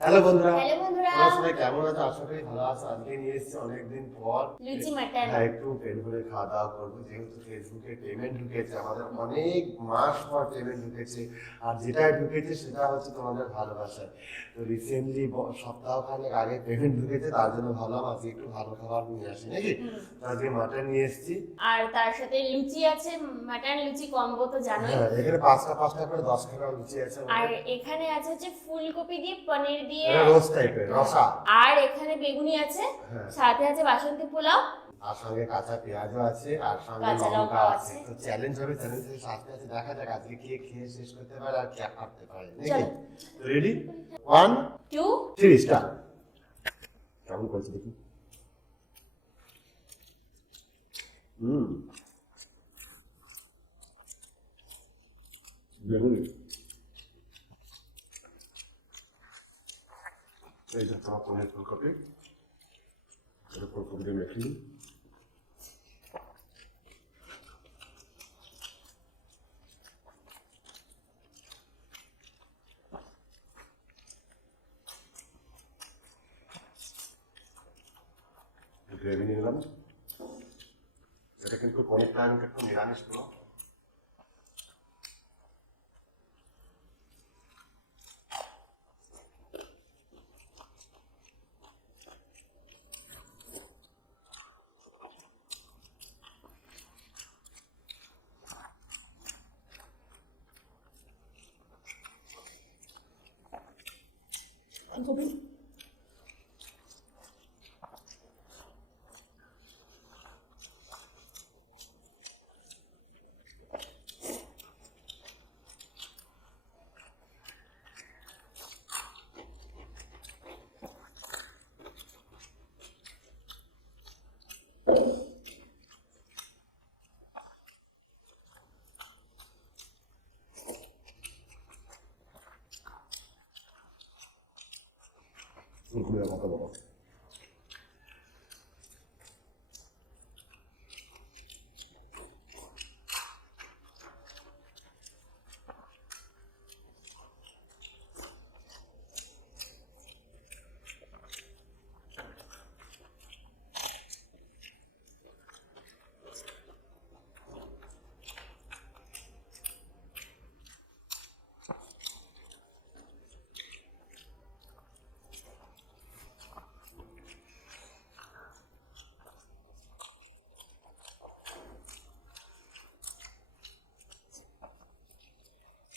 Hello বন্ধুরা, hello বন্ধুরা, তোমরা সবাই কেমন আছো? আশা করি ভালো আছো। আজকে নিয়ে এসেছি অনেকদিন পর লুচি মাটন। হ্যাঁ, একটু পেট ভরে খাওয়া দাওয়া করবো, যেহেতু ফেসবুকে পেমেন্ট ঢুকেছে। আমাদের অনেক মাস পর পেমেন্ট ঢুকেছে, আর যেটা ঢুকেছে সেটা হচ্ছে তোমাদের ভালোবাসায়। তো রিসেন্টলি সপ্তাহ খানেক আগে পেমেন্ট ঢুকেছে, তার জন্য ভাবলাম আজকে একটু ভালো খাবার নিয়ে আসি নাকি। তো আজকে মাটন নিয়ে এসেছি। আর তার সাথে লুচি আছে, মাটন লুচি কম্বো তো জানোই। হ্যাঁ, এখানে পাঁচটা পাঁচটা করে 10 টাকা লুচি আছে আর আমাদের। এখানে আছে হচ্ছে ফুলকপি দিয়ে পনির দিয়ে, এটা রোস্ট টাইপের রসা। আর এখানে বেগুনি আছে, হ্যাঁ, সাথে আছে বাসন্তী পোলাও, আর সঙ্গে কাঁচা পেঁয়াজও আছে, আর সঙ্গে কাঁচা লঙ্কা লঙ্কাও আছে। আছে। তো চ্যালেঞ্জ হবে, চ্যালেঞ্জের সাথে আছে, দেখা যাক আজকে কে খেয়ে শেষ করতে পারে আর কে পারতে পারে নাকি। চলো। তো রেডি, 1 টু 3 স্টার্ট। কেমন করছে দেখি। হুম, বেগুনি। এই যে তোমার পনির ফুলকপি, এটা ফুলকপি দিয়ে মেখে নিই। গ্রেভি নিয়ে নিলাম। এটা কিন্তু পনিরটা আমি একটু নিরামিষ করবো। ফুলকপি ফুলকপির মতো বড়।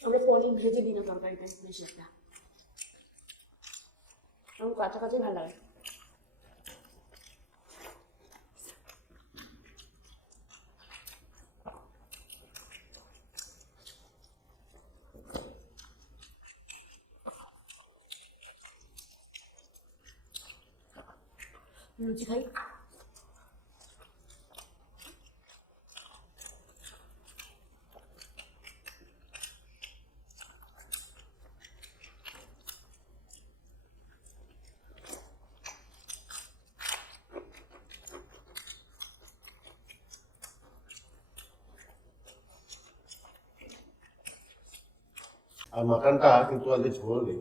আমরা পনির ভেজে দিই না তরকারিতে বেশি একটা, আমার কাঁচা কাঁচাই ভালো লাগে। লুচি খাই। আর মাটনটা কিন্তু আজকে ঝোল নেই।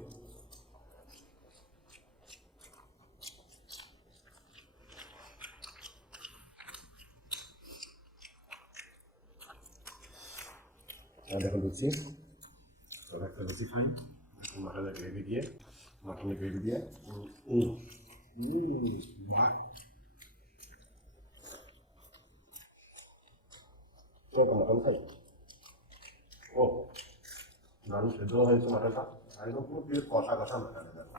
আর দেখো লুচি, তো একটা লুচি খাই মাটনের গ্রেভি দিয়ে। মাটনের গ্রেভি দিয়ে বাহ, তো মাটন খাই। ও, দারুণ সেদ্ধ হয়েছে মাটনটা, একদম পুরো প্রিয় কষা কষা মাটন। দেখো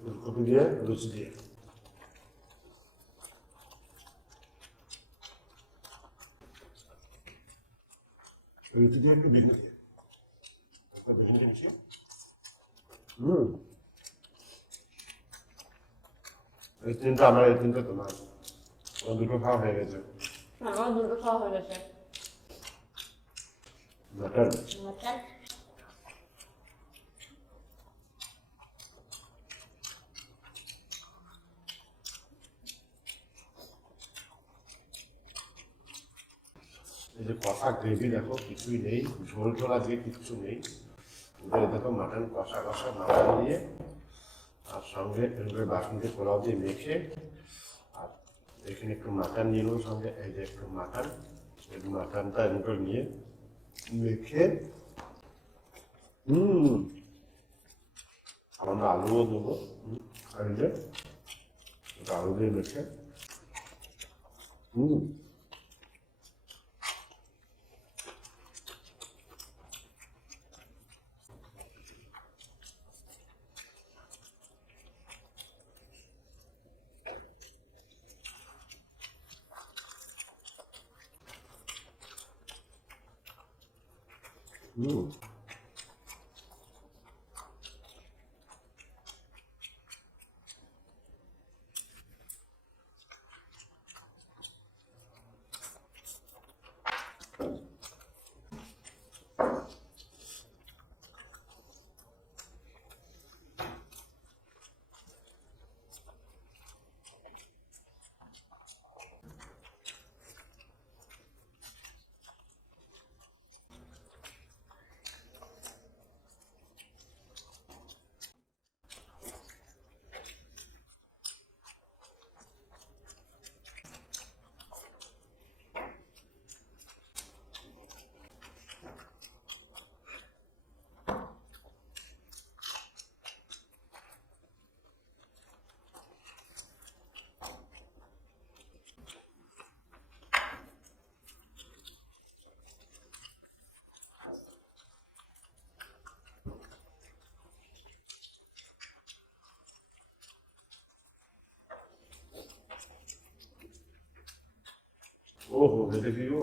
ফুলকপি দিয়ে লুচি দিয়ে। লুচি দিয়ে একটু বেগুন দিয়ে, একটা বেগুন দিয়ে মিশিয়ে। হুম, এই তিনটা আমার, এই তিনটা তোমার। ও দুটো খাওয়া হয়ে গেছে। আমার দুটো খাওয়া হয়ে গেছে। মাটন। মাটন। এই যে কষা গ্রেভি দেখো, কিছুই নেই, ঝোল টোলা দিয়ে কিচ্ছু নেই। এবারে দেখো মাটন কষা কষা মাটন দিয়ে, আর সঙ্গে এগুলো বাসন্তী পোলাও দিয়ে মেখে, আর এখানে একটু মাটন নিয়ে নেবো সঙ্গে, এই যে একটু মাটন, এই মাটনটা এগুলো নিয়ে মেখে, আমরা আলুও দেবো, এই যে আলু দিয়ে মেখে, ওহো এটা কি গো?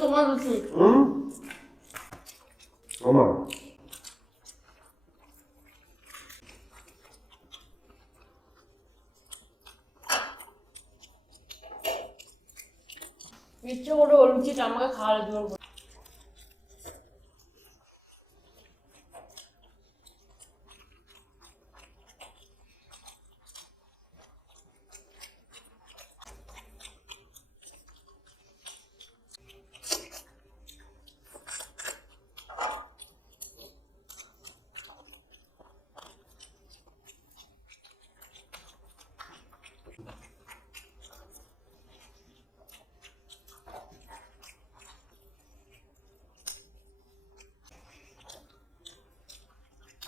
তোমার রুচি। আমার ইচ্ছে করে ওর রুচিটা আমাকে খাওয়ার জোর করে।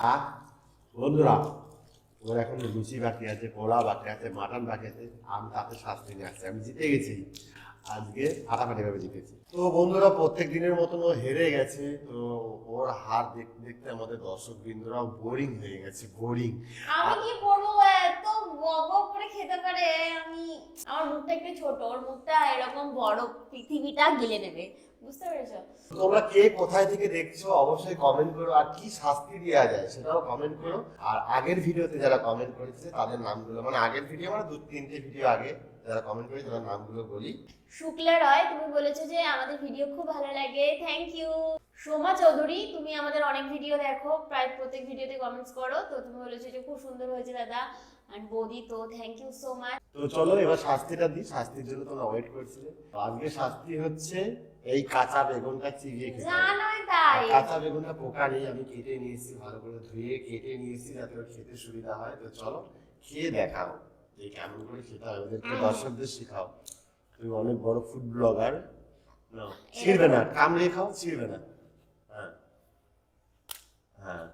আর বন্ধুরা, ওর এখন লুচি বাকি আছে, পোলা বাকি আছে, মাটন বাকি আছে, আমি তাতে শাস্তি নিয়ে আসছি। আমি জিতে গেছি আজকে, ফাটাফাটি ভাবে জিতেছি। তো বন্ধুরা, প্রত্যেক দিনের মতন ও হেরে গেছে। তো ওর হার দেখতে দেখতে আমাদের দর্শক বিন্দুরাও বোরিং হয়ে গেছে, বোরিং। আমি কি করবো, এত বক বক করে খেতে পারে? আমার মুখটা একটু ছোট, ওর মুখটা এরকম বড়, পৃথিবীটা গিলে নেবে, বুঝতে পেরেছো? তোমরা কে কোথায় থেকে দেখছো অবশ্যই কমেন্ট করো, আর কি শাস্তি দেওয়া যায় সেটাও কমেন্ট করো। আর আগের ভিডিওতে যারা কমেন্ট করেছে তাদের নামগুলো, মানে আগের ভিডিও মানে 2-3টে ভিডিও আগে যারা কমেন্ট করেছে তাদের নামগুলো বলি। শুক্লা রয়, তুমি বলেছো যে আমাদের ভিডিও খুব ভালো লাগে, থ্যাংক ইউ। সোমা চৌধুরী, তুমি আমাদের অনেক ভিডিও দেখো, প্রায় প্রত্যেক ভিডিওতে কমেন্টস করো, তো তুমি বলেছো যে খুব সুন্দর হয়েছে দাদা এন্ড বৌদি, তো থ্যাংক ইউ সো মাচ। তো চলো এবার শাস্তিটা দিই, শাস্তির জন্য তোমরা ওয়েট করছিলে। তো আজকে শাস্তি হচ্ছে এই কাঁচা বেগুনটা চিবিয়ে খেতে হবে। জানোই তাই। আর কাঁচা বেগুনটা পোকা নেই, আমি কেটে নিয়েছি, ভালো করে ধুয়ে কেটে নিয়েছি যাতে ওর খেতে সুবিধা হয়। তো চলো খেয়ে দেখাও যে কেমন করে খেতে হয়, ওদেরকে দর্শকদের শেখাও। তুমি অনেক বড় ফুড ব্লগার, না ছিড়বে না, কামড়ে খাও, ছিড়বে না। হ্যাঁ হ্যাঁ,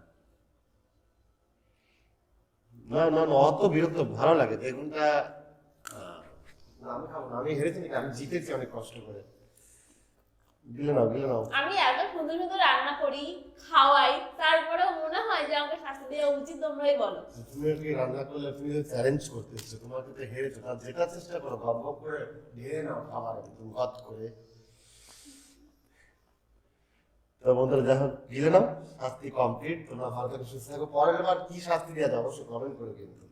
না না না, অত বিরক্ত ভালো লাগে বেগুনটা। না আমি খাবো না, আমি হেরেছি নাকি, আমি জিতেছি অনেক কষ্ট করে। গিলে নাও, গিলে নাও। আমি এত সুন্দর সুন্দর রান্না করি, খাওয়াই, তারপরেও মনে হয় যে আমাকে শাস্তি দেওয়া উচিত, তোমরাই বলো। তুমি আজকে রান্না করলে, তুমি তো চ্যালেঞ্জ করতে এসছো, তোমাকে তো হেরেছো, তার যেটা চেষ্টা করো গপ গপ করে ঢেলে নাও খাবার একদম গত করে। তো বন্ধুরা দেখো, গিলে নাও, শাস্তি কমপ্লিট। তোমরা ভালো থাকো, সুস্থ থাকো। পরের বার কি শাস্তি দেওয়া যায় অবশ্যই কমেন্ট করে কিন্তু।